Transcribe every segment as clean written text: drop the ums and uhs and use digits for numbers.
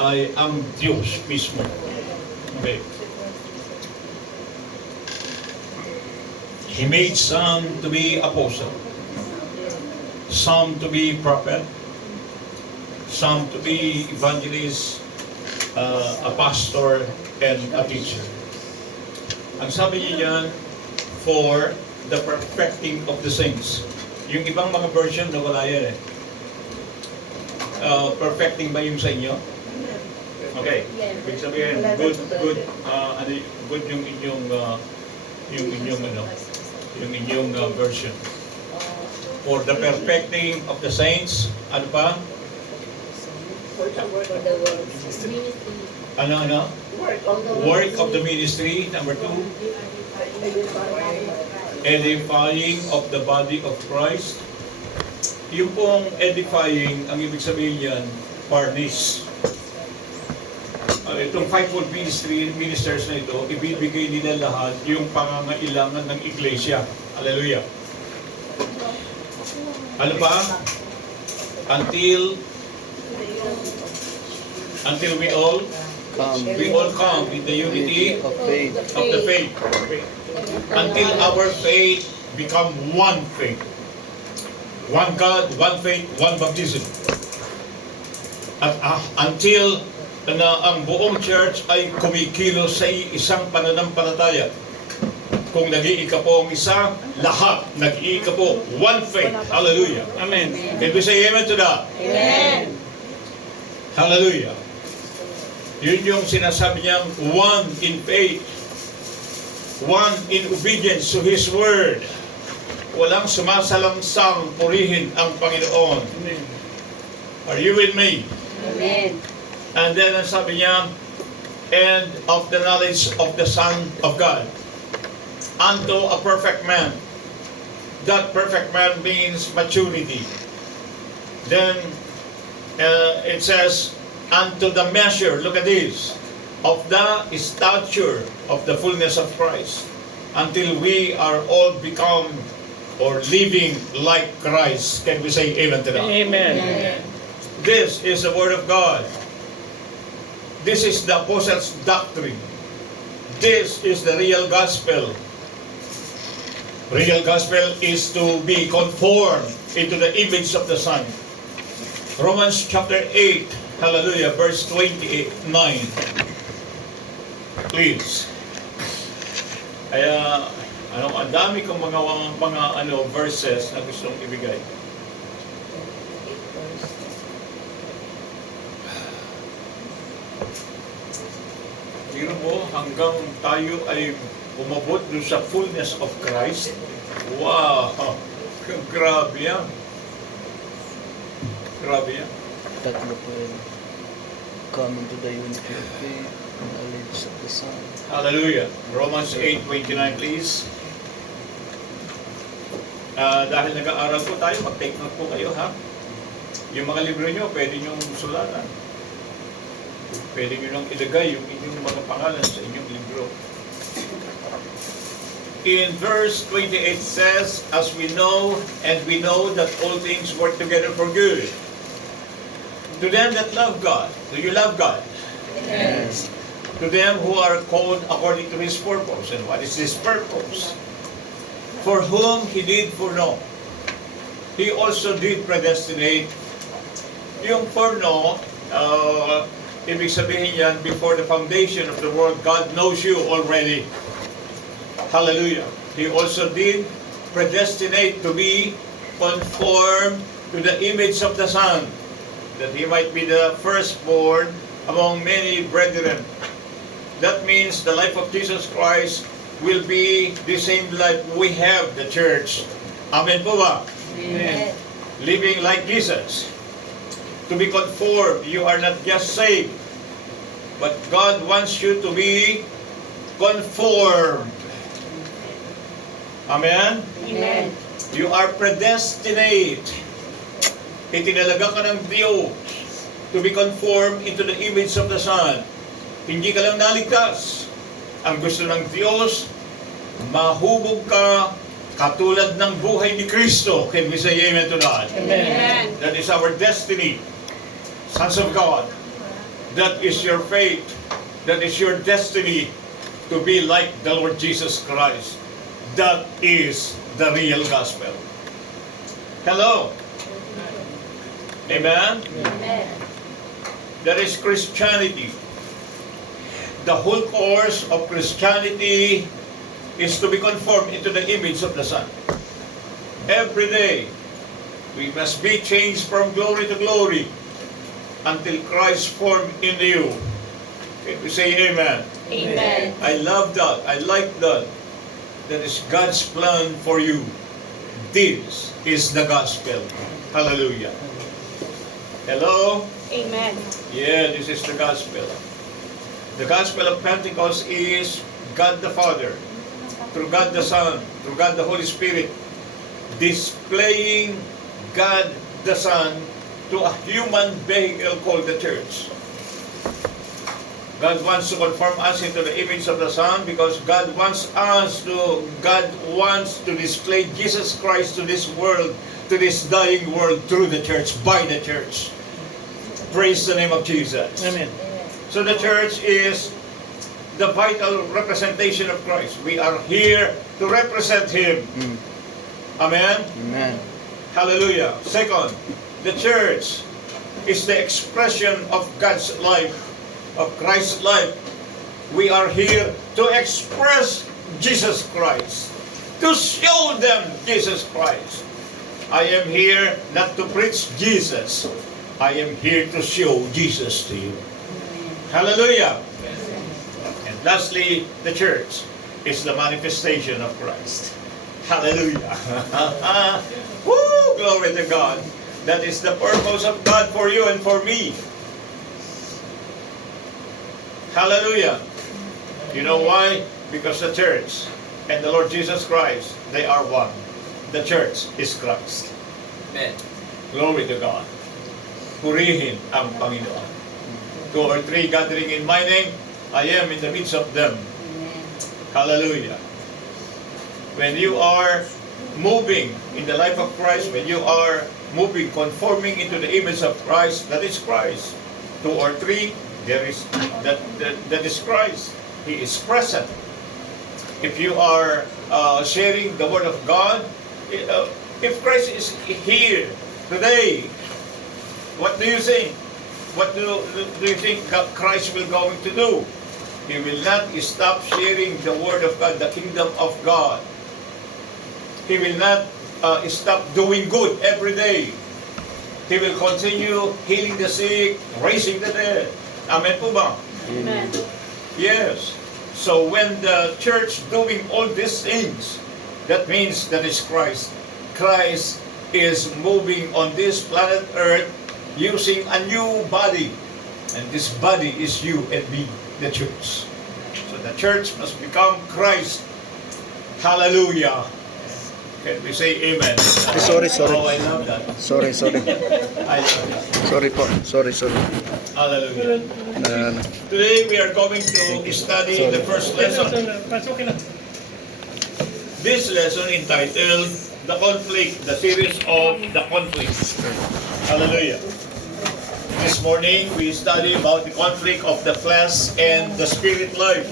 ay ang Diyos mismo. Okay. He made some to be apostle, some to be prophet, some to be evangelist, a pastor, and a teacher. Ang sabi niya yan, for the perfecting of the saints. Yung ibang mga version na wala yan eh. Perfecting ba yung sa inyo? Okay. Ibig sabihin, good yung inyong version. For the perfecting of the saints, ano pa? Ano? Work of the ministry, number 2. Edifying of the body of Christ. Yung pong edifying, ang ibig sabihin yan, furnace. Itong fivefold ministers na ito, ibibigay nila lahat yung pangangailangan ng iglesia. Hallelujah. Ano pa? Until we all come in the unity of the faith. Until our faith become one faith. One God, one faith, one baptism. At until na ang buong church ay kumikilos sa isang pananampalataya. Kung nag-iika po ang isa, lahat nag-iika po. One faith. Hallelujah. Amen. Can we say amen to that? Amen. Hallelujah. Yun yung sinasabi niyang one in faith, one in obedience to His Word. Walang sumasalangsang purihin ang Panginoon. Amen. Are you with me? Amen. And then sabi niya, and of the knowledge of the Son of God, unto a perfect man. That perfect man means maturity. Then it says, unto the measure, look at this, of the stature of the fullness of Christ, until we are all become or living like Christ. Can we say amen to that? Amen. Amen. This is the Word of God. This is the Apostles' doctrine. This is the real gospel. Real gospel is to be conformed into the image of the Son. Romans chapter 8, hallelujah, verse 29. Please. Kaya, ang dami kong mga verses na gustong ibigay. Tingnan mo, hanggang tayo ay umabot doon sa fullness of Christ. Wow! Grabe yan. Grabe yan. Tatlo po yun. Come into the unity of faith, knowledge of the Son. Hallelujah. Romans 8:29, please. Dahil nag-aaral po tayo, mag-take note po kayo, ha? Yung mga libro nyo, pwede nyo sulatan. Pwede nyo nang ilagay yung inyong mga pangalan sa inyong libro. In verse 28 says, as we know, and we know that all things work together for good. To them that love God. Do you love God? Yes. To them who are called according to His purpose. And what is His purpose? For whom He did foreknow, He also did predestinate. Yung foreknow, ibig sabihin yan, before the foundation of the world, God knows you already. Hallelujah. He also did predestinate to be conformed to the image of the Son, that He might be the firstborn among many brethren. That means the life of Jesus Christ will be the same life we have, the church. Amen po ba? Amen. Living like Jesus. To be conformed, you are not just saved, but God wants you to be conformed. Amen? Amen. You are predestinate. Itinalaga ka ng Diyos to be conformed into the image of the Son. Hindi ka lang naligtas. Ang gusto ng Diyos, mahubog ka katulad ng buhay ni Kristo. Can we say amen to that? Amen. That is our destiny. Sons of God. That is your fate. That is your destiny to be like the Lord Jesus Christ. That is the real gospel. Hello. Amen? Amen. That is Christianity. The whole course of Christianity is to be conformed into the image of the Son. Every day, we must be changed from glory to glory until Christ formed in you. Can we say amen? Amen. I love that. I like that. That is God's plan for you. This is the gospel. Hallelujah. Hello? Amen. Yeah, this is the gospel. The gospel of Pentecost is God the Father, through God the Son, through God the Holy Spirit, displaying God the Son to a human vehicle called the church. God wants to conform us into the image of the Son because God wants to display Jesus Christ to this world, to this dying world through the church, by the church. Praise the name of Jesus. Amen. So the church is the vital representation of Christ. We are here to represent Him. Amen? Amen. Hallelujah. Second, the church is the expression of God's life, of Christ's life. We are here to express Jesus Christ, to show them Jesus Christ. I am here not to preach Jesus. I am here to show Jesus to you. Hallelujah. And lastly, the church is the manifestation of Christ. Hallelujah. Woo! Glory to God. That is the purpose of God for you and for me. Hallelujah. You know why? Because the church and the Lord Jesus Christ, they are one. The church is Christ. Amen. Glory to God. Purihin ang Panginoon. 2 or 3 gathering in my name, I am in the midst of them. Hallelujah. When you are moving in the life of Christ, when you are moving, conforming into the image of Christ, that is Christ. 2 or 3, there is that is Christ. He is present. If you are sharing the Word of God, if Christ is here today, what do you think? What do you think Christ will going to do? He will not stop sharing the Word of God, the kingdom of God. He will not stop doing good every day. He will continue healing the sick, raising the dead. Amen po ba? Amen. Yes. So when the church doing all these things, that means that is Christ. Christ is moving on this planet Earth using a new body. And this body is you and me, the church. So the church must become Christ. Hallelujah. Can we say amen? Sorry. Oh, I love that. Sorry. I love it. Sorry po. Sorry. Hallelujah. Today we are going to study the first lesson. This lesson entitled The Conflict, the series of the conflicts. Hallelujah. This morning we study about the conflict of the flesh and the spirit life.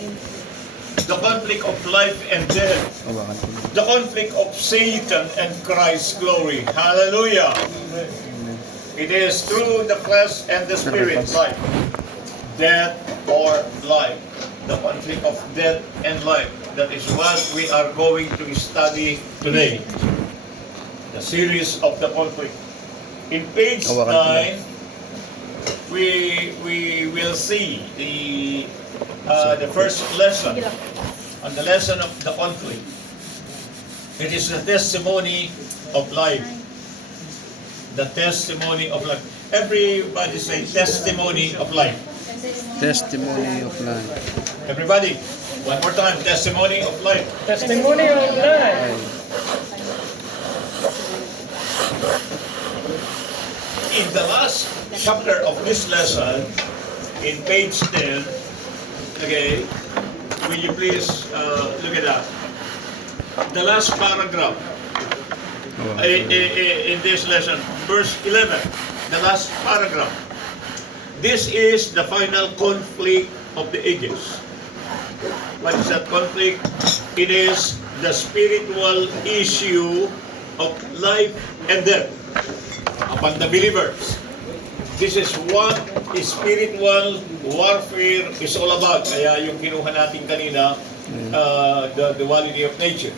The conflict of life and death. The conflict of Satan and Christ's glory. Hallelujah. It is through the flesh and the spirit life. Death or life. The conflict of death and life. That is what we are going to study today. The series of the conflict. In page 9, we will see the first lesson on the lesson of the conflict. It is the testimony of life. The testimony of life. Everybody say testimony of life. Testimony of life. Everybody, one more time, testimony of life. Testimony of life. In the last chapter of this lesson, in page 10, okay, will you please look at that? The last paragraph in this lesson, verse 11, the last paragraph. this is the final conflict of the ages. What is that conflict? It is the spiritual issue of life and death upon the believers. This is what spiritual warfare is all about. Kaya yung kinuha natin kanina, the duality of nature.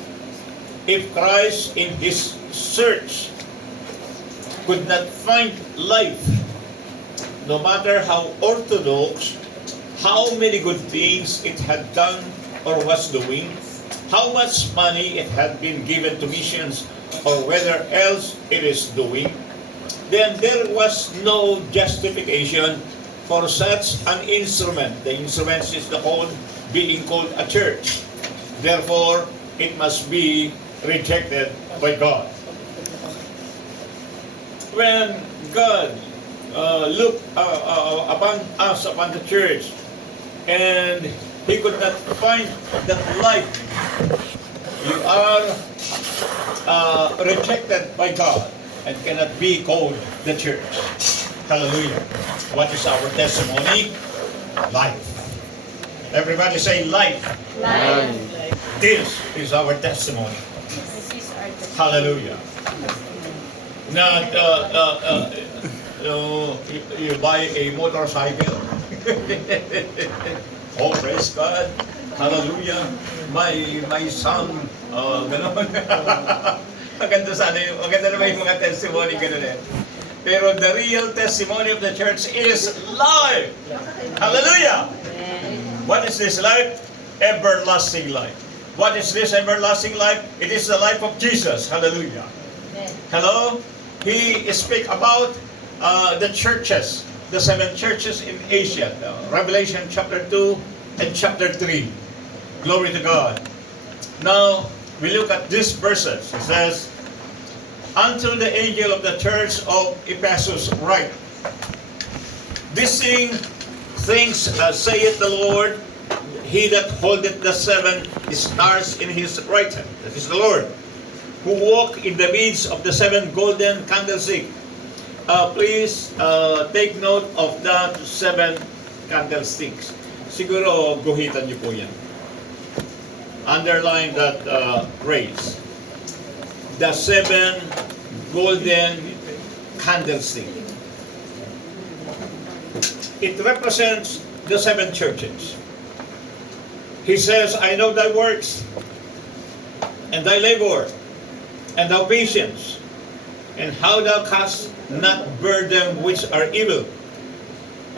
If Christ in His search could not find life, no matter how orthodox, how many good things it had done or was doing, how much money it had been given to missions, or whether else it is doing, then there was no justification for such an instrument. The instrument is being called a church. Therefore, it must be rejected by God. When God looked upon us, upon the church, and He could not find that life, you are rejected by God and cannot be called the church. Hallelujah. What is our testimony? Life. Everybody say life. Life. This is our testimony. This is our testimony. Hallelujah. Not you buy a motorcycle. Oh, praise God. Hallelujah. My son, gano'n. Maganda naman yung mga testimony, gano'n eh. Pero the real testimony of the church is life. Hallelujah. What is this life? Everlasting life. What is this everlasting life? It is the life of Jesus. Hallelujah. Hello? He speak about the churches, the 7 churches in Asia. Revelation chapter 2 and chapter 3. Glory to God. Now, we look at these verses. It says, unto the angel of the church of Ephesus write, these things saith the Lord, he that holdeth the 7 stars in his right hand, that is the Lord, who walk in the midst of the 7 golden candlesticks. Please take note of that 7 candlesticks. Siguro guhitan niyo po yan. Underline that phrase. The 7 golden candlesticks. It represents the 7 churches. He says, I know thy works, and thy labor, and thy patience, and how thou canst not bear them which are evil.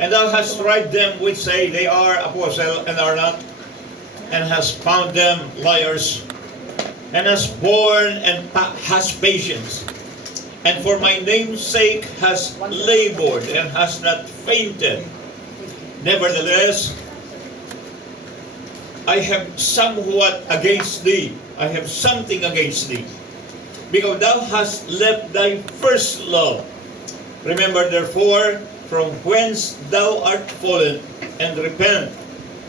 And thou hast tried them which say they are apostles and are not, and hast found them liars, and hast borne and hast patience, and for my name's sake hast labored and hast not fainted. Nevertheless, I have somewhat against thee. I have something against thee, because thou hast left thy first love. Remember therefore from whence thou art fallen, and repent,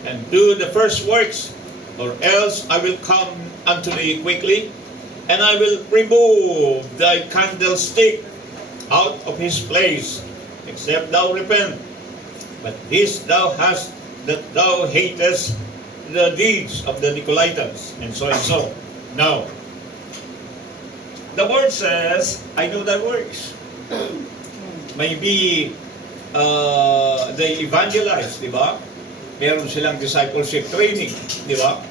and do the first works, or else I will come unto thee quickly, and I will remove thy candlestick out of his place, except thou repent. But this thou hast, that thou hatest the deeds of the Nicolaitans, and so and so. Now, the word says, I know thy works. Maybe they evangelize, di ba? Meron silang discipleship training, di ba?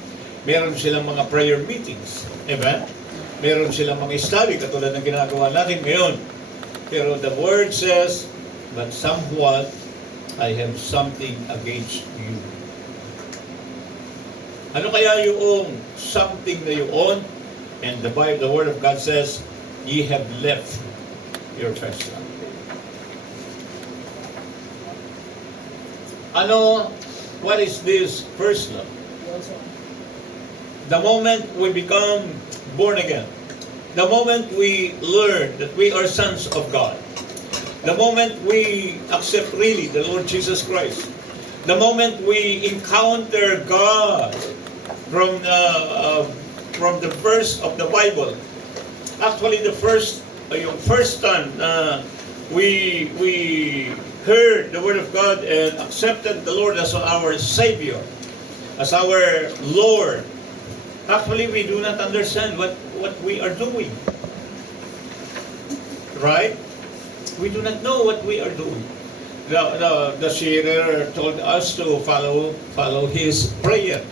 Meron silang mga prayer meetings, amen? Meron silang mga study, katulad ng ginagawa natin ngayon. Pero the word says, but somewhat I have something against you. Ano kaya yung something na yun? And the Bible, the Word of God says, ye have left your first love. Ano, what is this first love? The moment we become born again, the moment we learn that we are sons of God, the moment we accept really the Lord Jesus Christ, the moment we encounter God from the verse of the Bible. Actually, the first time we heard the word of God and accepted the Lord as our Savior, as our Lord, actually we do not understand what we are doing. Right? We do not know what we are doing. The sharer told us to follow his prayer.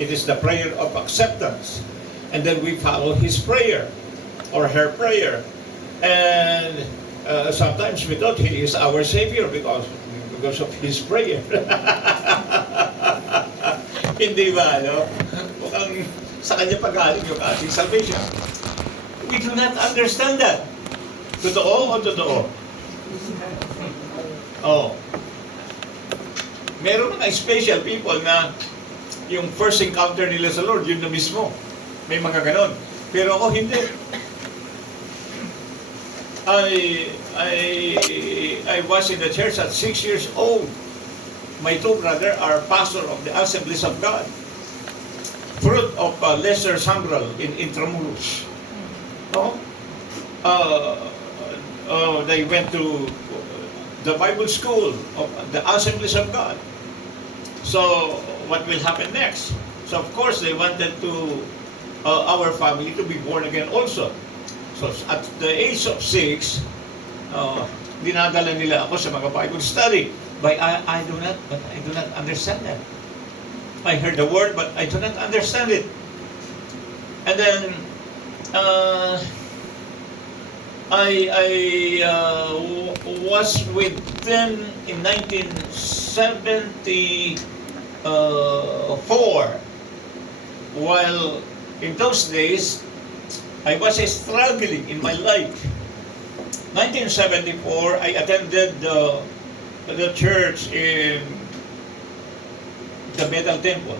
It is the prayer of acceptance. And then we follow his prayer or her prayer. And sometimes we thought he is our Savior because of his prayer. Hindi ba, no? Mukhang sa kanya pagaling yung ating salvation. We do not understand that. Totoo o totoo? Oh. Meron mga special people na yung first encounter nila sa Lord, yun na mismo. May mga ganon. Pero ako hindi. I was in the church at 6 years old. My two brothers are pastor of the Assemblies of God. Fruit of Lesser Sangral in Intramuros. Oh? They went to the Bible school of the Assemblies of God. So, what will happen next? So, of course, they wanted to our family to be born again also. So, at the age of 6, dinadala nila ako sa mga Bible study. But I do not understand that. I heard the word, but I do not understand it. And then, I was with them in 1974. While in those days, I was struggling in my life. 1974, I attended the church in the Bethel Temple.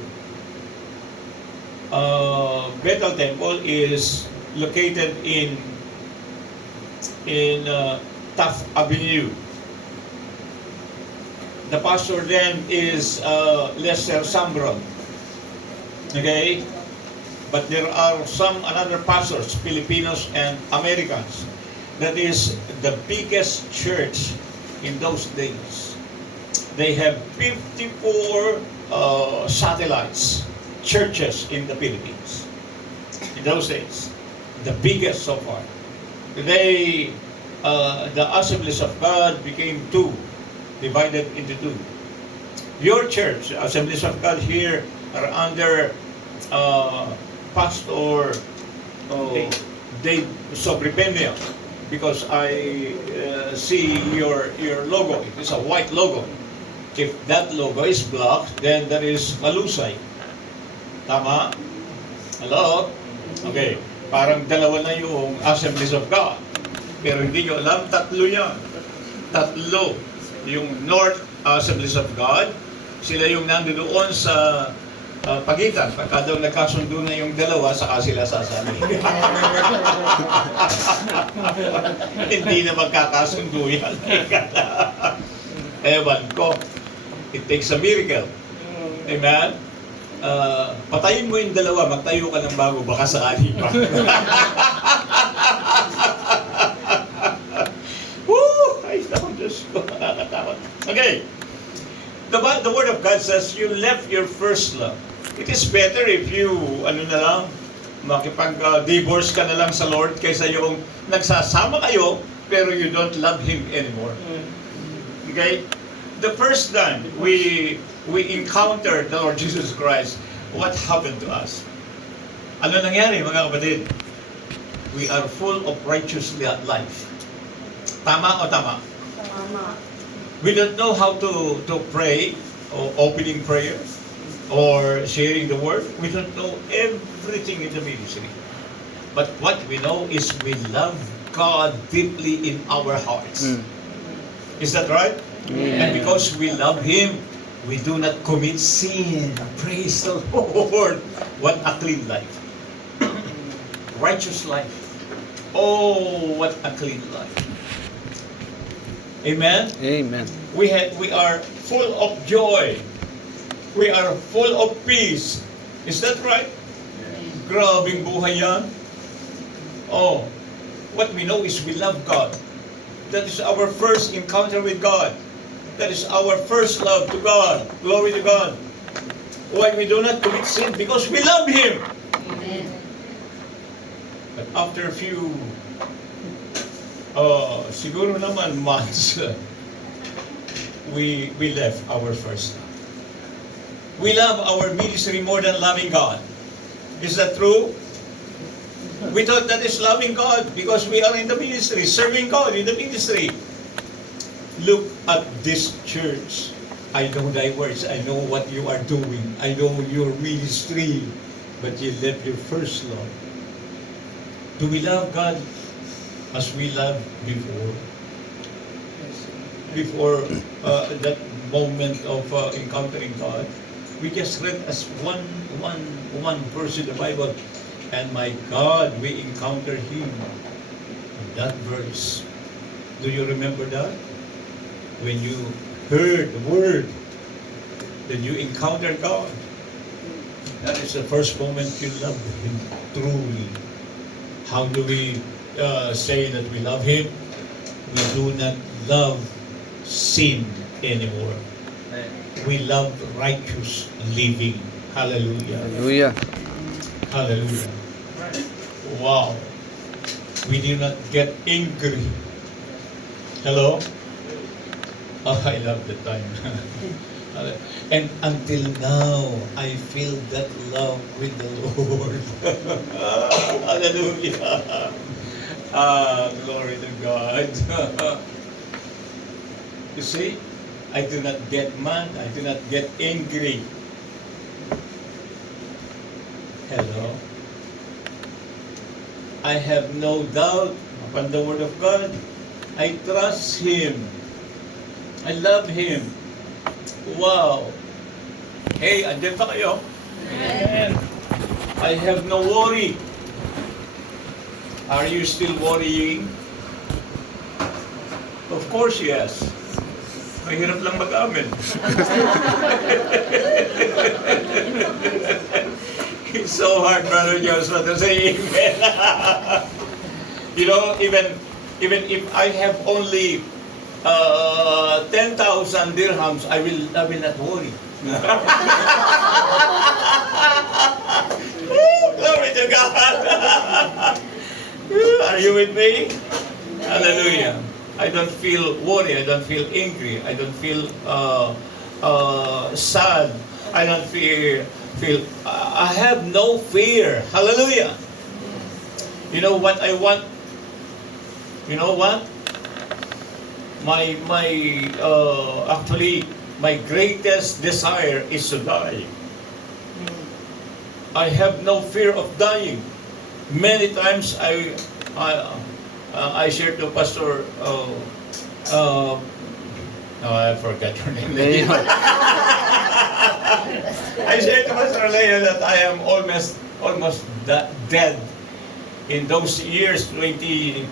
Bethel Temple is located in Taft Avenue. The pastor then is Lester Sambron. Okay? But there are some another pastors, Filipinos and Americans. That is the biggest church in those days. They have 54 satellites, churches in the Philippines. In those days, the biggest so far. Today, the Assemblies of God became two, divided into two. Your church, Assemblies of God here, are under Pastor Dave Sobrepenia, because I see your logo. It is a white logo. If that logo is black, then that is Malusay. Tama? Hello? Okay. Parang dalawa na yung Assemblies of God. Pero hindi nyo alam, tatlo yan. Tatlo. Yung North Assemblies of God, sila yung nandoon sa pagitan. Pagka daw nagkasundo na yung dalawa, saka sila sasali. Hindi na magkakasundo yan. Ewan ko. It takes a miracle. Amen? Patayin mo yung dalawa, magtayo ka ng bago, baka sakali pa. Woo! Ay, naku, Diyos ko, nakakatakot. Okay. The Word of God says, you left your first love. It is better if you, makipag-divorce ka na lang sa Lord kaysa yung nagsasama kayo, pero you don't love Him anymore. Okay? The first time we encountered the Lord Jesus Christ, what happened to us? Ano nangyari, mga kapatid? We are full of righteous life. Tama o tama? Tama. We don't know how to pray, or opening prayer, or sharing the word. We don't know everything in the ministry. But what we know is we love God deeply in our hearts. Is that right? And because we love Him, we do not commit sin. Praise the Lord. What a clean life. Righteous life. Oh, what a clean life. Amen? Amen. We are full of joy. We are full of peace. Is that right? Grabing buhay yan. Oh, what we know is we love God. That is our first encounter with God. That is our first love to God. Glory to God. Why we do not commit sin? Because we love Him. Amen. But after a few, siguro naman months, we left our first love. We love our ministry more than loving God. Is that true? We thought that is loving God because we are in the ministry, serving God in the ministry. Look at this church. I know thy words. I know what you are doing. I know your ministry. But you left your first love. Do we love God as we loved before? Before that moment of encountering God, we just read as one verse in the Bible, and my God, we encounter Him. In that verse, do you remember that? When you heard the word, then you encountered God. That is the first moment you love Him truly. How do we say that we love Him? We do not love sin anymore. We love righteous living. Hallelujah. Hallelujah. Hallelujah. Wow. We do not get angry. Hello? Oh, I love the time. And until now, I feel that love with the Lord. Hallelujah. Glory to God. You see, I do not get mad. I do not get angry. Hello? I have no doubt upon the Word of God. I trust Him. I love Him. Wow. Hey, andyan pa kayo? Amen. I have no worry. Are you still worrying? Of course, yes. Mahirap lang mag-amin. It's so hard, Brother Joshua, to say amen. You know, even if I have only 10,000 dirhams, I will not worry. Glory to God. Are you with me? Hallelujah. I don't feel worry. I don't feel angry. I don't feel sad. I don't feel. I have no fear. Hallelujah. You know what I want? You know what? Actually, my greatest desire is to die. I have no fear of dying. Many times I shared to Pastor. I forgot her name. I shared to Pastor Leah that I am almost dead in those years 2020.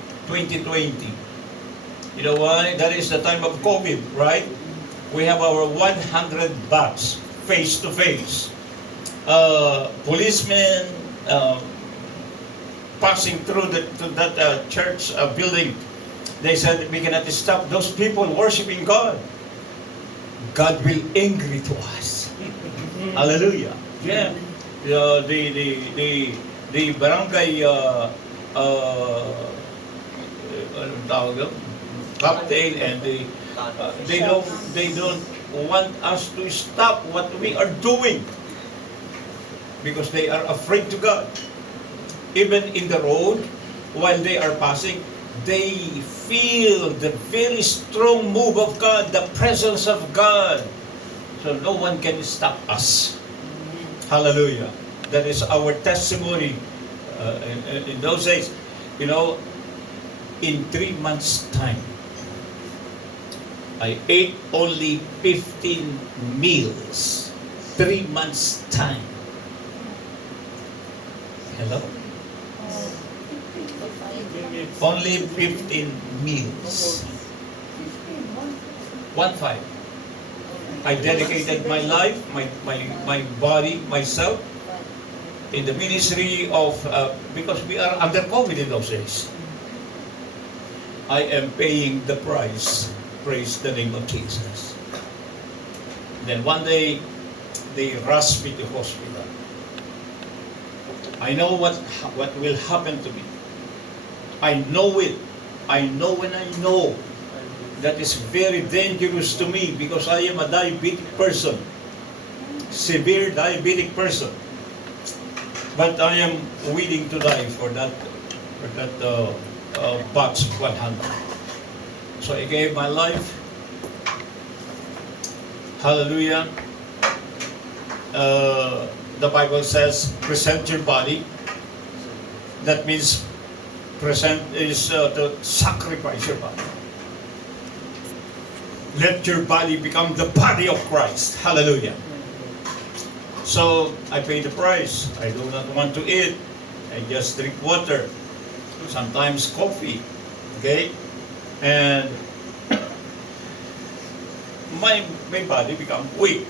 You know why? That is the time of COVID, right? We have our 100 batch face to face. Policemen passing through that church building. They said we cannot stop those people worshiping God. God will angry to us. Hallelujah. Yeah. The barangay anong tawag yun? Captain and they don't want us to stop what we are doing because they are afraid to God. Even in the road, while they are passing, they feel the very strong move of God, the presence of God. So no one can stop us. Hallelujah. That is our testimony in those days. You know, in 3 months' time, I ate only 15 meals. 3 months' time. Hello? Only 15 meals. 1-5. I dedicated my life, my body, myself, in the ministry of, because we are under COVID in those days. I am paying the price. praise the name of Jesus. Then one day, they rushed me to hospital. I know what will happen to me. I know it. I know when I know. That is very dangerous to me because I am a diabetic person. Severe diabetic person. But I am willing to die for that box of 100. So I gave my life. Hallelujah. The Bible says, present your body. That means present is to sacrifice your body. Let your body become the body of Christ. Hallelujah. So I pay the price. I do not want to eat. I just drink water. Sometimes coffee. Okay? And my body become weak.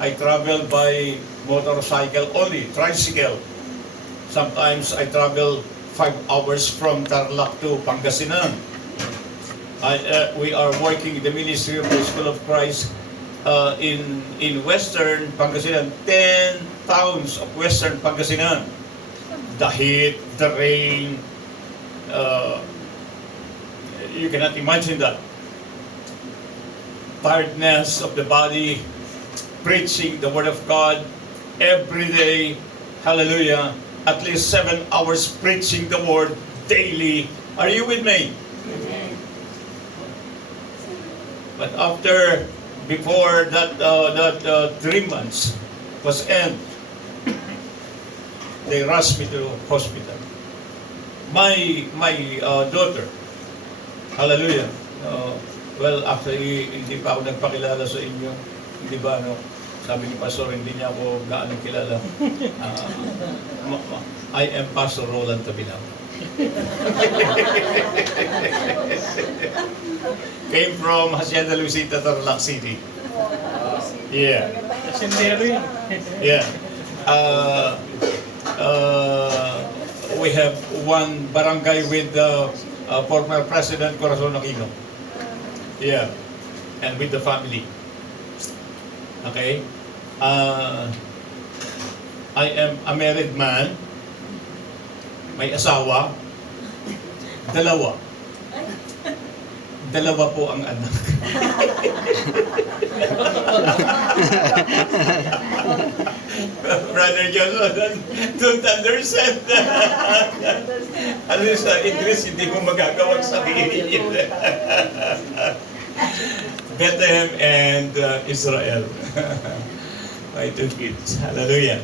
I travel by motorcycle only, tricycle. Sometimes I travel 5 hours from Tarlac to Pangasinan. We are working in the ministry of the School of Christ in Western Pangasinan, 10 towns of Western Pangasinan. The heat, the rain, you cannot imagine that. Tiredness of the body, preaching the Word of God every day. Hallelujah. At least 7 hours preaching the Word daily. Are you with me? But before that 3 months was end, they rushed me to hospital. My daughter, hallelujah. Well, actually, hindi pa ako nagpakilala sa inyo. Hindi ba, no? Sabi ni Pastor, hindi niya ako gaano kilala. I am Pastor Roland Tabilao. Came from Hacienda Luisita, Tarlac City. Yeah. Yeah. We have one barangay with former President Corazon Aquino. Yeah. And with the family. Okay? I am a married man. May asawa. Dalawa po ang anak. Brother Johnson, don't understand. At least sa English, hindi mo magagawang sabihin. Bethlehem and Israel. My 2 kids. Hallelujah.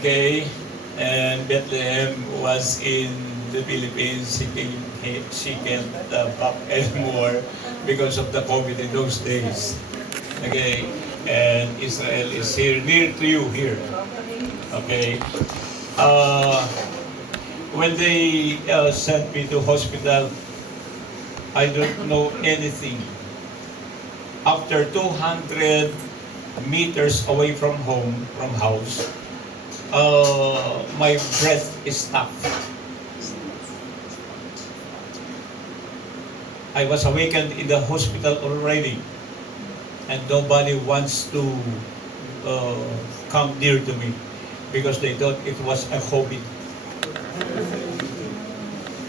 Okay. And Bethlehem was in the Philippines. She can't pop anymore because of the COVID in those days. Okay. And Israel is here, near to you here. Okay. When they sent me to hospital, I don't know anything. After 200 meters away from home, from house, my breath is stopped. I was awakened in the hospital already, and nobody wants to come near to me because they thought it was a COVID.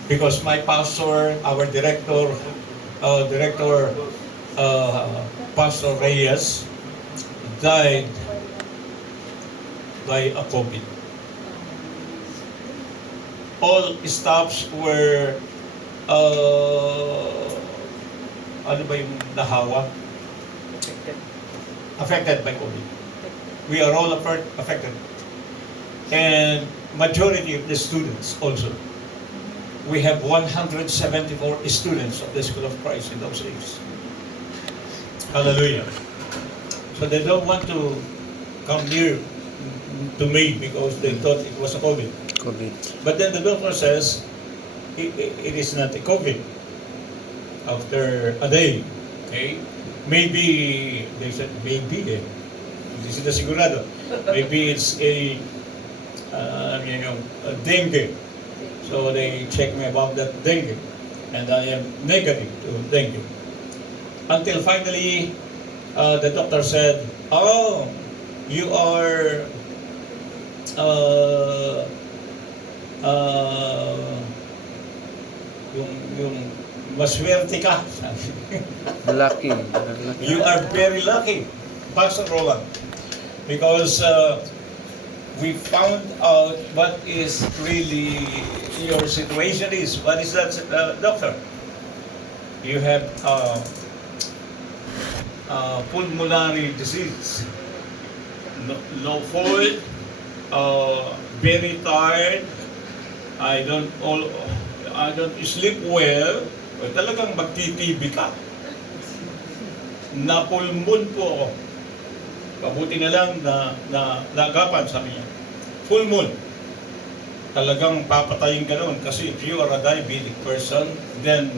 Because my pastor, our director, Pastor Reyes, died by a COVID. All staffs were ano ba yung nahawa? Affected by COVID. We are all affected. And majority of the students also. We have 174 students of the School of Christ in those days. Hallelujah. So they don't want to come near to me because they thought it was a COVID. But then the doctor says, it is not a COVID. After a day, okay? Maybe, they said, maybe, this is the sigurado. Maybe it's a dengue. So they checked me about that dengue. And I am negative to dengue. Until finally, the doctor said, "Oh, you are yung maswerte ka." Lucky. You are very lucky, Pastor Roland, because we found out what is really your situation is. What is that, doctor? You have pulmonary disease, low fold, very tired. I don't sleep well. O, talagang magtitibi ka. Napulmon po ako. Kabuti na lang na nagapan, sabi niya. Full moon. Talagang papatayin ka noon kasi if you are a diabetic person, then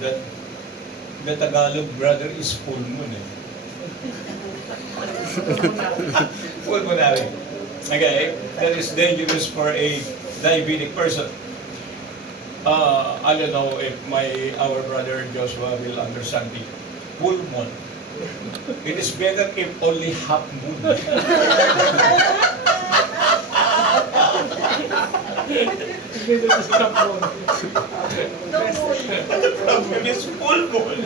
the Tagalog brother is full moon. Pulmonary. Okay, that is dangerous for a diabetic person. I don't know if our brother Joshua will understand me. Full moon. It is better if only half moon. The problem is full moon.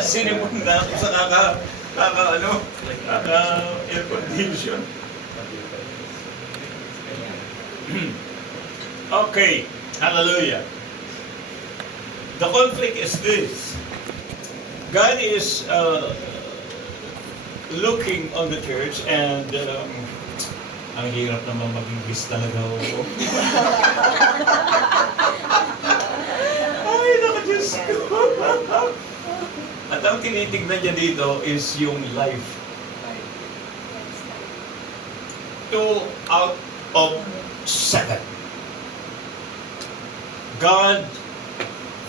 Sinimon na ako sa air condition. Okay, hallelujah. The conflict is this. God is looking on the church and ang hirap naman mag-English talaga. Ay, nakadiyos ko. At ang tinitignan niya dito is yung life. 2 out of 7. God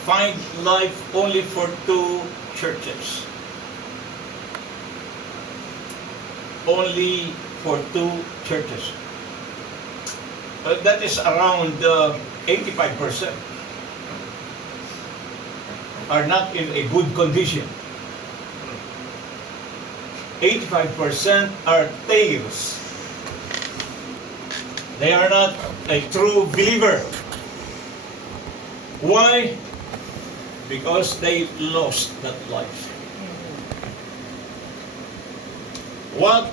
find life only for 2 churches. Only for 2 churches. That is around 85%. Are not in a good condition. 85% are tails. They are not a true believer. Why? Because they lost that life. What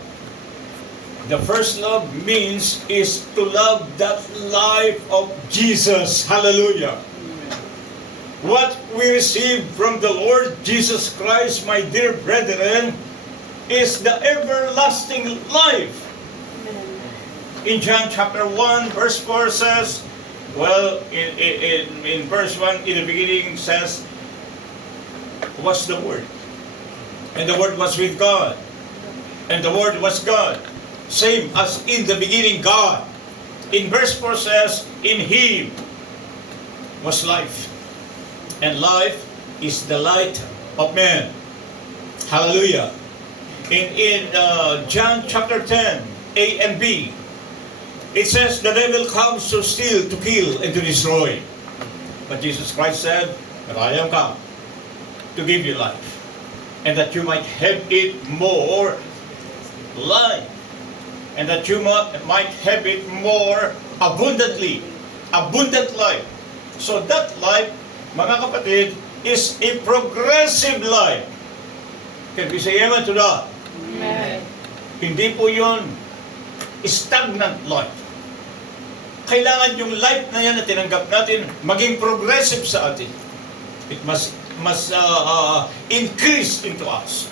the first love means is to love that life of Jesus. Hallelujah. What we receive from the Lord Jesus Christ, my dear brethren, is the everlasting life. In John chapter 1, verse 4 says, well, in verse 1, in the beginning says, was the Word. And the Word was with God. And the Word was God. Same as in the beginning, God. In verse 4 says, in Him was life. And life is the light of man. Hallelujah. In John chapter 10, A and B, it says the devil comes to steal, to kill, and to destroy. But Jesus Christ said, that I am come to give you life, and that you might have it more life, and that you might have it more abundantly. Abundant life. So that life, mga kapatid, is a progressive life. Can we say amen to that? Amen. Hindi po yun stagnant life. Kailangan yung life na yan na tinanggap natin maging progressive sa atin. It must increase into us.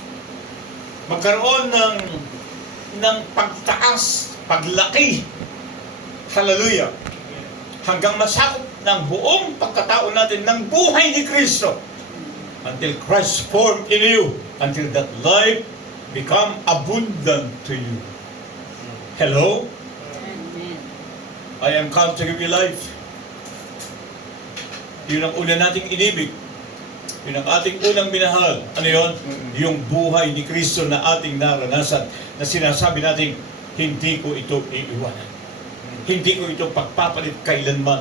Magkaroon ng pagtaas, paglaki. Hallelujah. Hanggang masakop ng buong pagkatao natin ng buhay ni Kristo. Until Christ formed in you. Until that life become abundant to you. Hello? Amen. I am come to give you life. Yun ang una nating inibig. Yun ang ating unang minahal. Ano yun? Yung buhay ni Kristo na ating naranasan. Na sinasabi natin, hindi ko ito iiwanan. Hindi ko ito pagpapalit kailanman.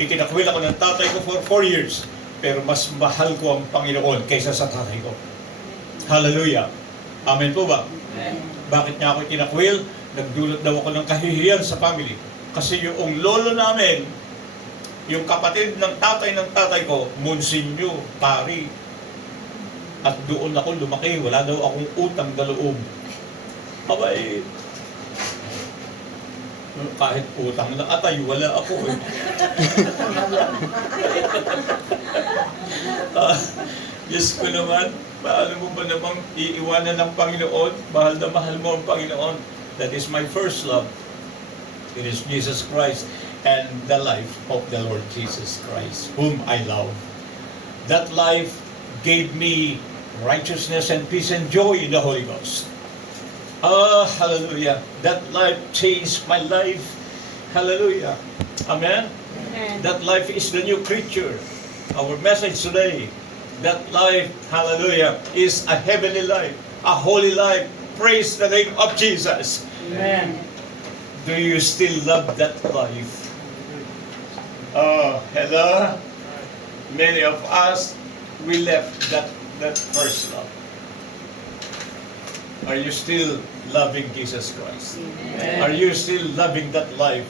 Itinakwil ako ng tatay ko for 4 years, pero mas mahal ko ang Panginoon kaysa sa tatay ko. Hallelujah. Amen po ba? Bakit niya ako itinakwil? Nagdulot daw ako ng kahihiyan sa family. Kasi yung lolo namin, yung kapatid ng tatay ko, Monsinyo, pari. At doon ako lumaki, wala daw akong utang na loob. Abay, kahit utang na atay, wala ako eh. Diyos ko naman, paano mo ba namang iiwanan ng Panginoon? Mahal na mahal mo ang Panginoon. That is my first love. It is Jesus Christ and the life of the Lord Jesus Christ, whom I love. That life gave me righteousness and peace and joy in the Holy Ghost. Hallelujah. That life changed my life. Hallelujah. Amen. Amen. That life is the new creature. Our message today, that life, hallelujah, is a heavenly life, a holy life. Praise the name of Jesus. Amen. Do you still love that life? Hello? Many of us, we left that first love. Are you still loving Jesus Christ? Amen. Are you still loving that life?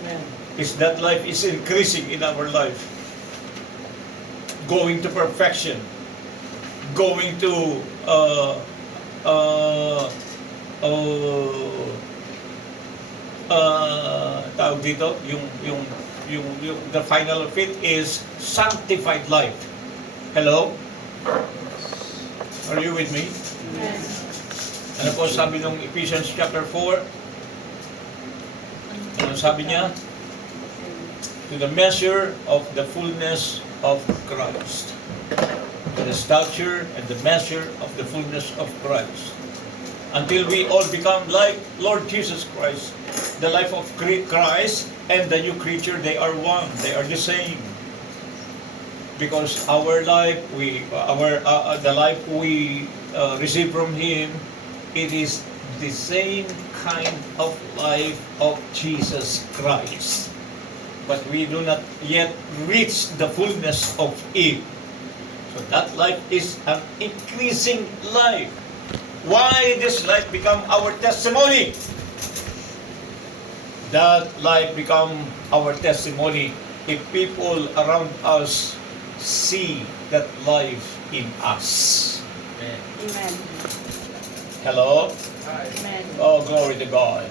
Amen. Is that life is increasing in our life? Going to perfection. Going to tawag dito, the final of it is sanctified life. Hello? Are you with me? Amen. Ano po sabi ng Ephesians chapter 4? Ano sabi niya? To the measure of the fullness of Christ. To the stature and the measure of the fullness of Christ. Until we all become like Lord Jesus Christ. The life of Christ and the new creature, they are one. They are the same. Because our life, the life we receive from Him, it is the same kind of life of Jesus Christ. But we do not yet reach the fullness of it. So that life is an increasing life. Why this life become our testimony? That life become our testimony if people around us see that life in us. Amen. Hello? Amen. Oh, glory to God.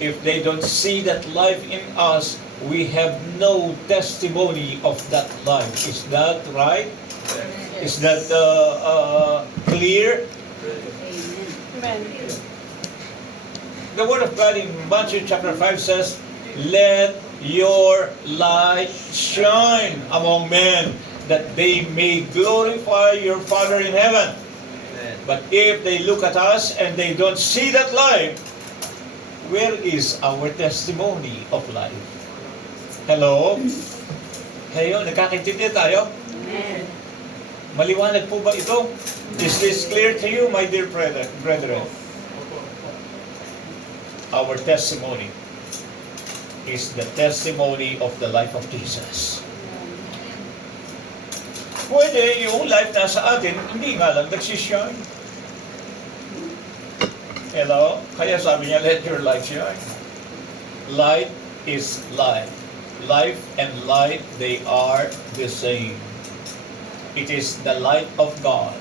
If they don't see that life in us, we have no testimony of that life. Is that right? Is that clear? Amen. The Word of God in Matthew chapter 5 says, let your light shine among men, that they may glorify your Father in heaven. But if they look at us and they don't see that light, where is our testimony of life? Hello? Kayo, nagkakaintindi tayo? Amen. Maliwanag po ba ito? Is this clear to you, my dear brethren? Our testimony is the testimony of the life of Jesus. Pwede yung life nasa atin, hindi nga lang nagsishine. Hello? Kaya sabi niya, let your light shine. Light is life. Life and light, they are the same. It is the light of God.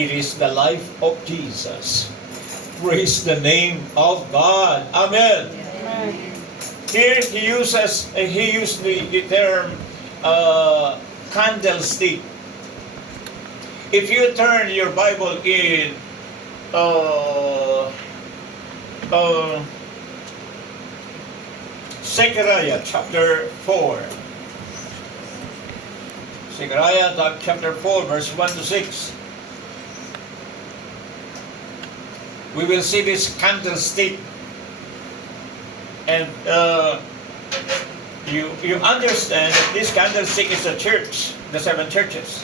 It is the life of Jesus. Praise the name of God. Amen. Amen. Here he used the term candlestick. If you turn your Bible in Zechariah chapter 4. Zechariah chapter 4 verse 1 to 6. We will see this candlestick, and you understand that this candlestick is a church, the 7 churches.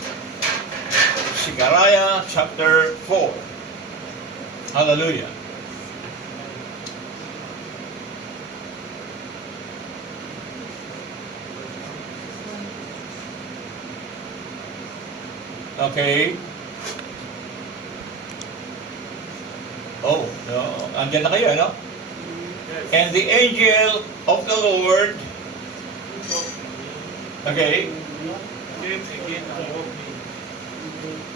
Zechariah chapter 4. Hallelujah. Okay? Oh, no. Andyan na kayo, ano? And the angel of the Lord, okay? Came again and woke me,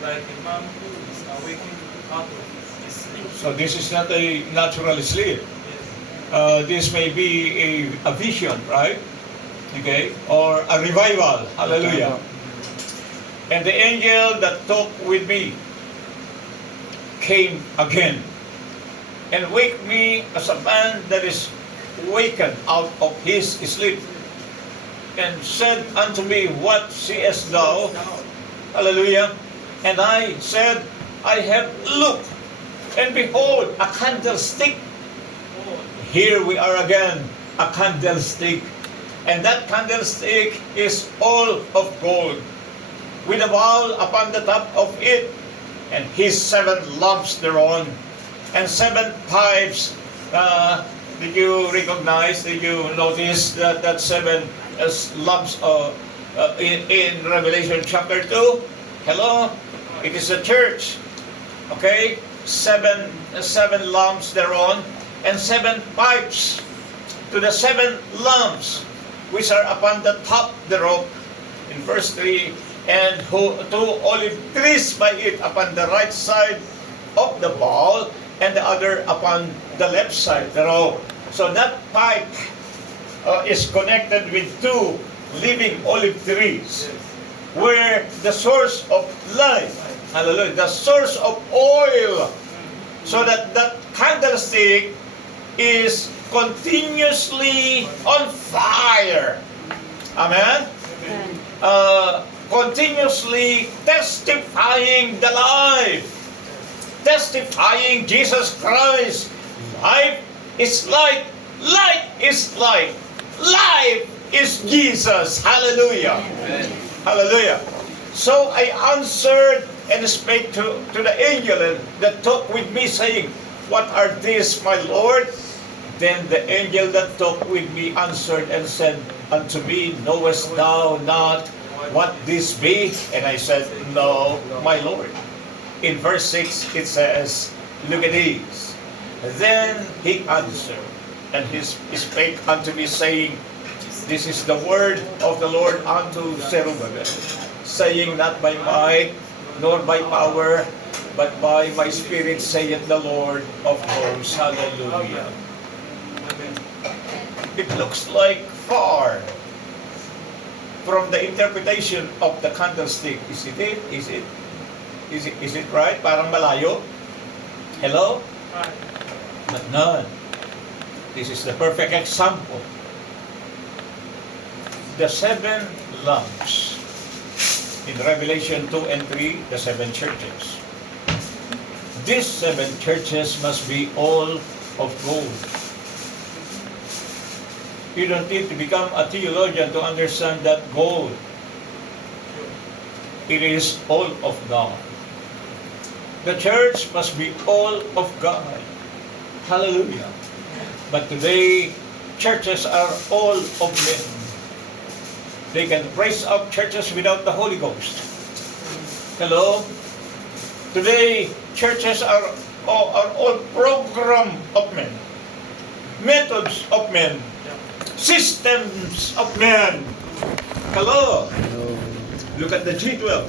like a man who is awakened out of his sleep. So this is not a natural sleep. Yes. This may be a vision, right? Okay? Or a revival. Hallelujah. And the angel that talked with me came again and wake me as a man that is wakened out of his sleep, and said unto me, What seest thou? Hallelujah. And I said, I have looked, and behold, a candlestick. Here we are again, a candlestick. And that candlestick is all of gold, with a bowl upon the top of it, and his 7 lamps thereon, and 7 pipes. Did you recognize, did you notice that 7 lamps in Revelation chapter 2? Hello? It is a church. Okay? 7 lamps thereon, and 7 pipes to the 7 lamps which are upon the top thereof. In verse 3, and 2 olive trees by it upon the right side of the bowl, and the other upon the left side thereof. So that pipe is connected with 2 living olive trees, where the source of life, hallelujah, the source of oil, so that that candlestick is continuously on fire. Amen? Continuously testifying the life, testifying Jesus Christ. Life is light, light is light, life is Jesus. Hallelujah. Amen. Hallelujah. So I answered and spake to the angel that talked with me, saying, What are these, my Lord? Then the angel that talked with me answered and said unto me, Knowest thou not what this be? And I said, No, my Lord. In verse 6 it says, Look at these. Then he answered, and he spake unto me, saying, This is the word of the Lord unto Zerubbabel, saying, Not by might, nor by power, but by my spirit, saith the Lord of hosts. Hallelujah. Amen. It looks like far from the interpretation of the candlestick. Is it? Is it right? Parang malayo? Hello? Right. But none. This is the perfect example. The 7 lamps in Revelation 2 and 3, the 7 churches. These 7 churches must be all of gold. You don't need to become a theologian to understand that gold. It is all of God. The church must be all of God. Hallelujah. But today, churches are all of men. They can raise up churches without the Holy Ghost. Hello? Today, churches are all program of men, methods of men, systems of men. Hello? Look at the G12.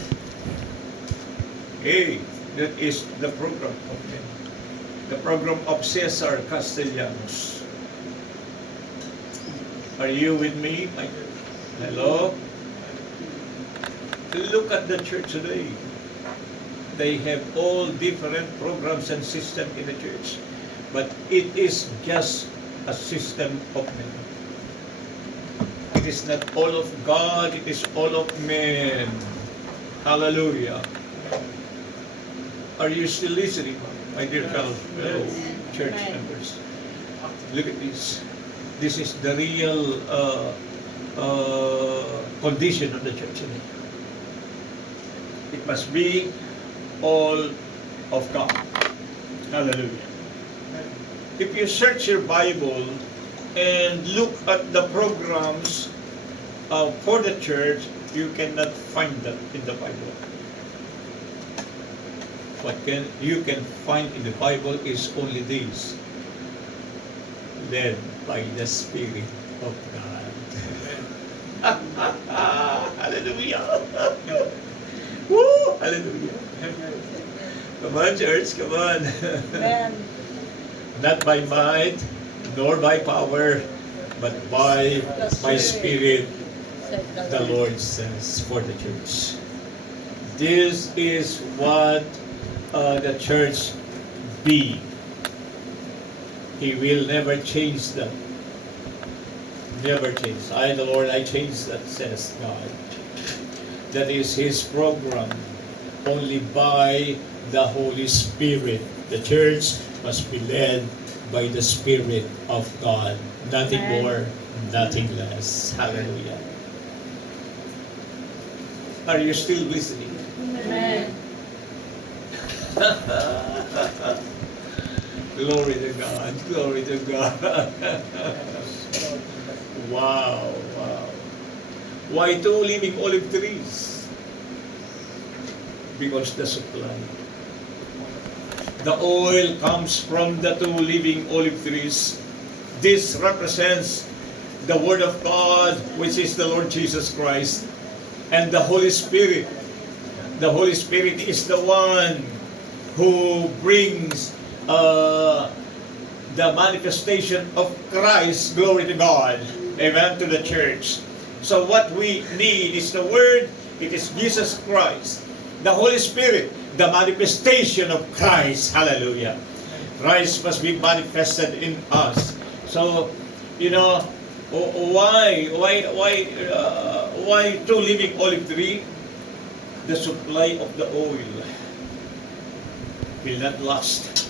Hey, that is the program of men. The program of Cesar Castellanos. Are you with me? Hello? Look at the church today. They have all different programs and systems in the church. But it is just a system of men. It is not all of God, it is all of men. Hallelujah. Are you still listening, my dear fellow church members? Look at this. This is the real condition of the church today. It must be all of God. Hallelujah. If you search your Bible and look at the programs for the church, you cannot find that in the Bible. What you can find in the Bible is only this, led by the Spirit of God. Hallelujah! Woo! Hallelujah! Come on, church, come on. Amen. Not by might, nor by power, but by my Spirit, the Lord says for the church. This is what the church be. He will never change that. Never change. I, the Lord, I change that, says God. That is His program. Only by the Holy Spirit. The church must be led by the Spirit of God. Nothing Amen. more, nothing less. Hallelujah. Are you still listening? Amen. Glory to God. Glory to God. Wow, wow. Why 2 living olive trees? Because the supply. The oil comes from the 2 living olive trees. This represents the Word of God, which is the Lord Jesus Christ, and the Holy Spirit. The Holy Spirit is the one who brings the manifestation of Christ, glory to God, amen, to the church. So what we need is the Word, it is Jesus Christ. The Holy Spirit, the manifestation of Christ, hallelujah. Christ must be manifested in us. So, you know, why 2 living olive tree? The supply of the oil will not last.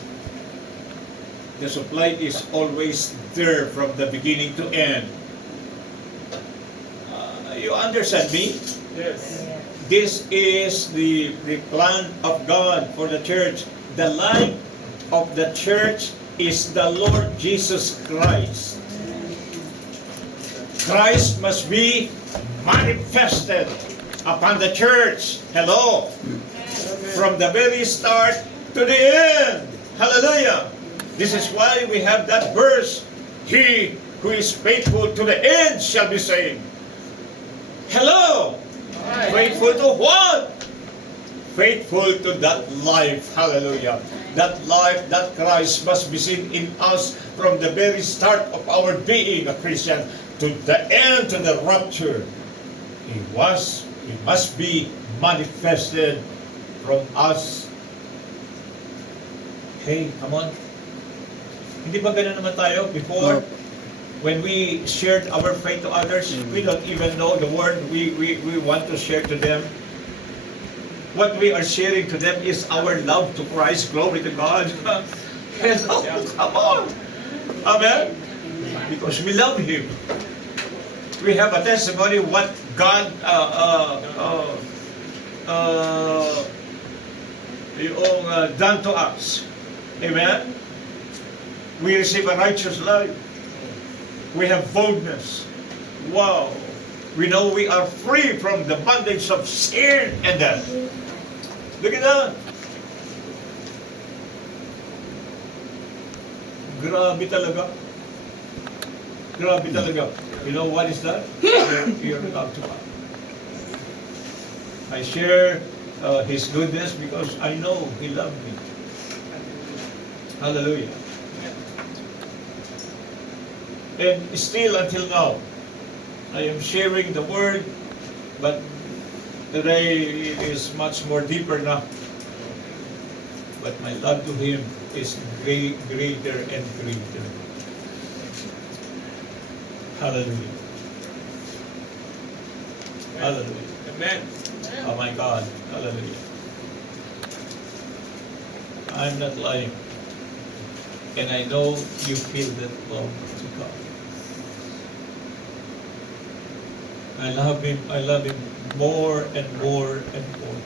The supply is always there from the beginning to end. You understand me? Yes. This is the plan of God for the church. The life of the church is the Lord Jesus Christ. Christ must be manifested upon the church. Hello. From the very start to the end. Hallelujah. This is why we have that verse. He who is faithful to the end shall be saved. Hello. Faithful to what? Faithful to that life. Hallelujah. That life, that Christ must be seen in us from the very start of our being a Christian to the end, to the rapture. He must be manifested from us. Hey, come on. Hindi ba ganun naman tayo before? When we shared our faith to others, we don't even know the word we want to share to them. What we are sharing to them is our love to Christ. Glory to God. Hello, come on. Amen? Because we love Him. We have a testimony what God done to us. Amen? We receive a righteous life. We have boldness. Wow. We know we are free from the bondage of sin and death. Look at that. Grabe talaga. Grabe talaga. You know what is that? Your love to God. I share His goodness because I know He loved me. Hallelujah. And still until now, I am sharing the Word, but today it is much more deeper now. But my love to Him is greater and greater. Hallelujah. Hallelujah. Amen. Oh my God. Hallelujah. I'm not lying. And I know you feel that love to God. I love Him more and more and more.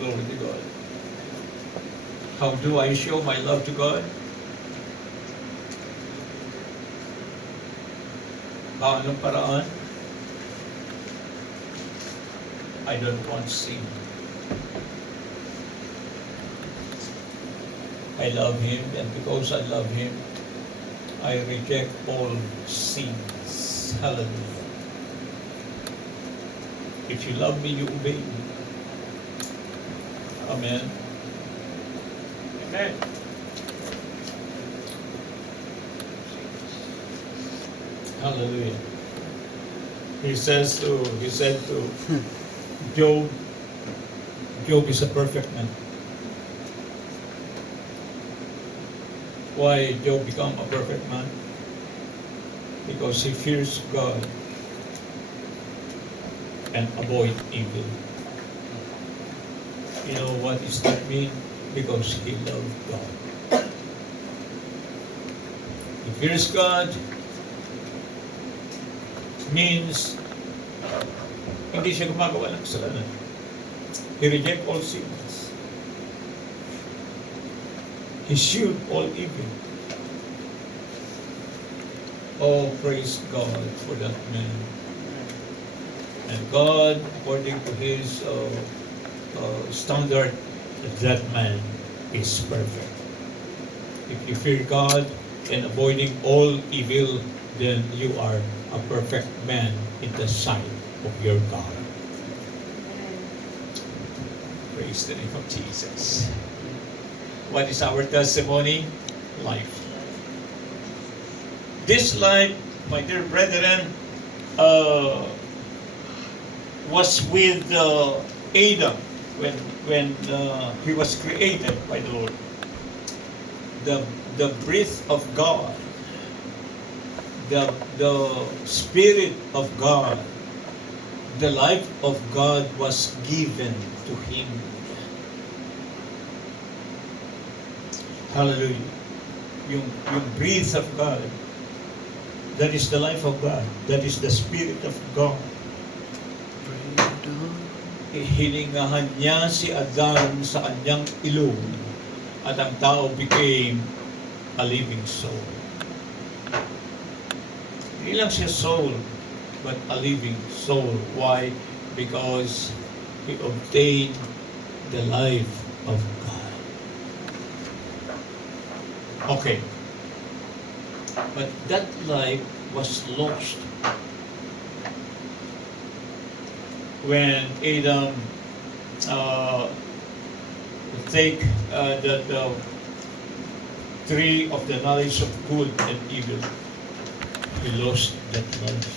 Glory to God. How do I show my love to God? Anong paraan? I don't want sin. I love Him, and because I love Him, I reject all sins. Hallelujah. If you love me, you obey me. Amen. Amen. Hallelujah. He said to Job, Job is a perfect man. Why Job become a perfect man? Because he fears God and avoid evil. You know what does that mean? Because he loved God. He fears God means hindi siya gumagawa ng kasalanan. He reject all sins. He shoot all evil. Oh, praise God for that man. And God, according to His standard, that man is perfect. If you fear God and avoiding all evil, then you are a perfect man in the sight of your God. Praise the name of Jesus. What is our testimony? Life. This life, my dear brethren, was with Adam when he was created by the Lord. The breath of God, the Spirit of God, the life of God was given to him. Hallelujah. Yung breath of God, that is the life of God. That is the Spirit of God. Hiningahan niya si Adan sa kanyang ilong at ang tao became a living soul. Hindi lang siya soul, but a living soul. Why? Because he obtained the life of God. Okay. But that life was lost when Adam take the tree of the knowledge of good and evil. He lost that life.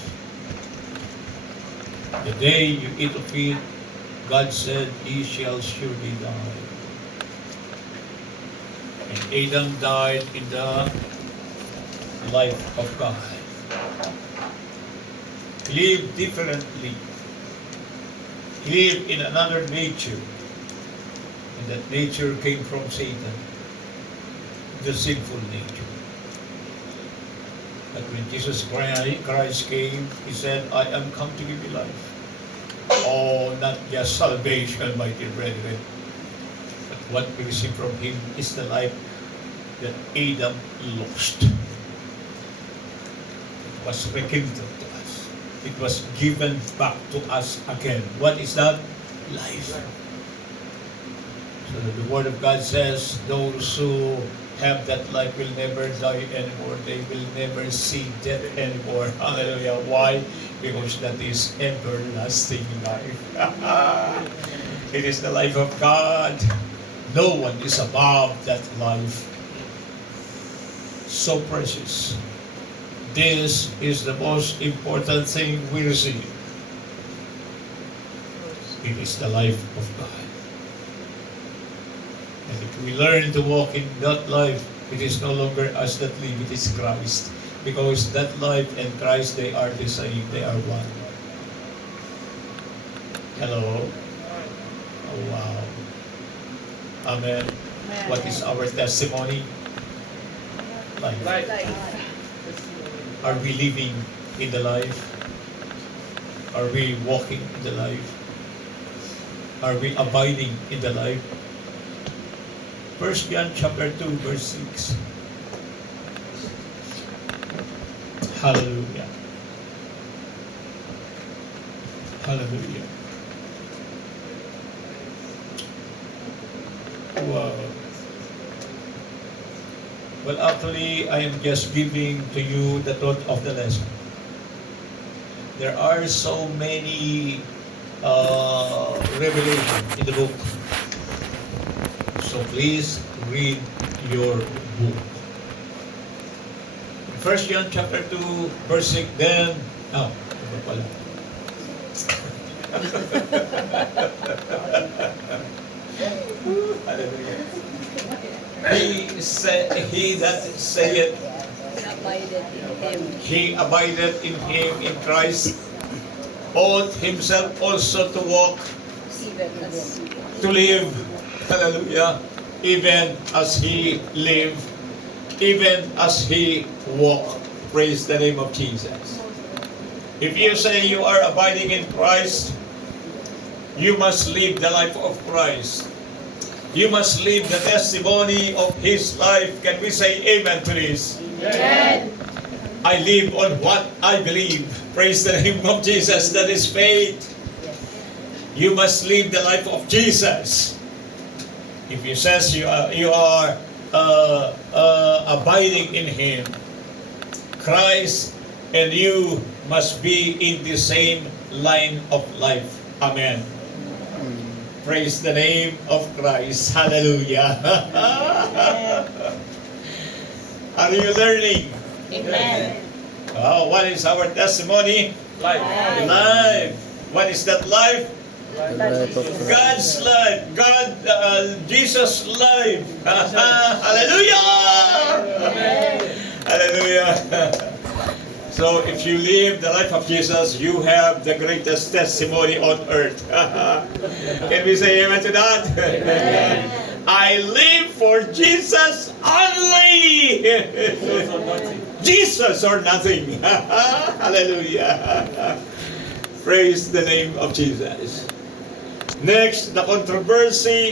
The day you eat of it, God said, "He shall surely die." And Adam died in the life of God. He lived differently. He lived in another nature. And that nature came from Satan, the sinful nature. But when Jesus Christ came, He said, "I am come to give you life." Oh, not just salvation, my dear brethren. But what we receive from Him is the life that Adam lost. It was rekindled to us. It was given back to us again. What is that? Life. So the Word of God says, those who have that life will never die anymore. They will never see death anymore. Hallelujah. Why? Because that is everlasting life. It is the life of God. No one is above that life. So precious. This is the most important thing we receive. It is the life of God. And if we learn to walk in that life, it is no longer us that live, it is Christ. Because that life and Christ, they are the same, they are one. Hello? Oh, wow. Amen. What is our testimony? Life. Are we living in the life? Are we walking in the life? Are we abiding in the life? 1 John chapter 2, verse 6. Hallelujah. Hallelujah. Wow. Well, actually, I am just giving to you the thought of the lesson. There are so many revelations in the book. So please read your book. 1 John chapter 2, verse 6, then, ano pala? Hallelujah. He that saith, Abided in him. he abideth in him, in Christ, ought himself also to walk, Even as to live, hallelujah, even as he lived, even as he walked. Praise the name of Jesus. If you say you are abiding in Christ, you must live the life of Christ. You must live the testimony of His life. Can we say amen to this? Amen. I live on what I believe. Praise the name of Jesus. That is faith. You must live the life of Jesus. If you says you are abiding in Him, Christ and you must be in the same line of life. Amen. Praise the name of Christ. Hallelujah. Are you learning? Amen. Oh, what is our testimony? Life. Life. What is that life? The life of Christ. God's life. Jesus' life. Hallelujah. Hallelujah. So if you live the life of Jesus, you have the greatest testimony on earth. Can we say amen to that? Amen. I live for Jesus only. Jesus or nothing. Hallelujah. Praise the name of Jesus. Next, the controversy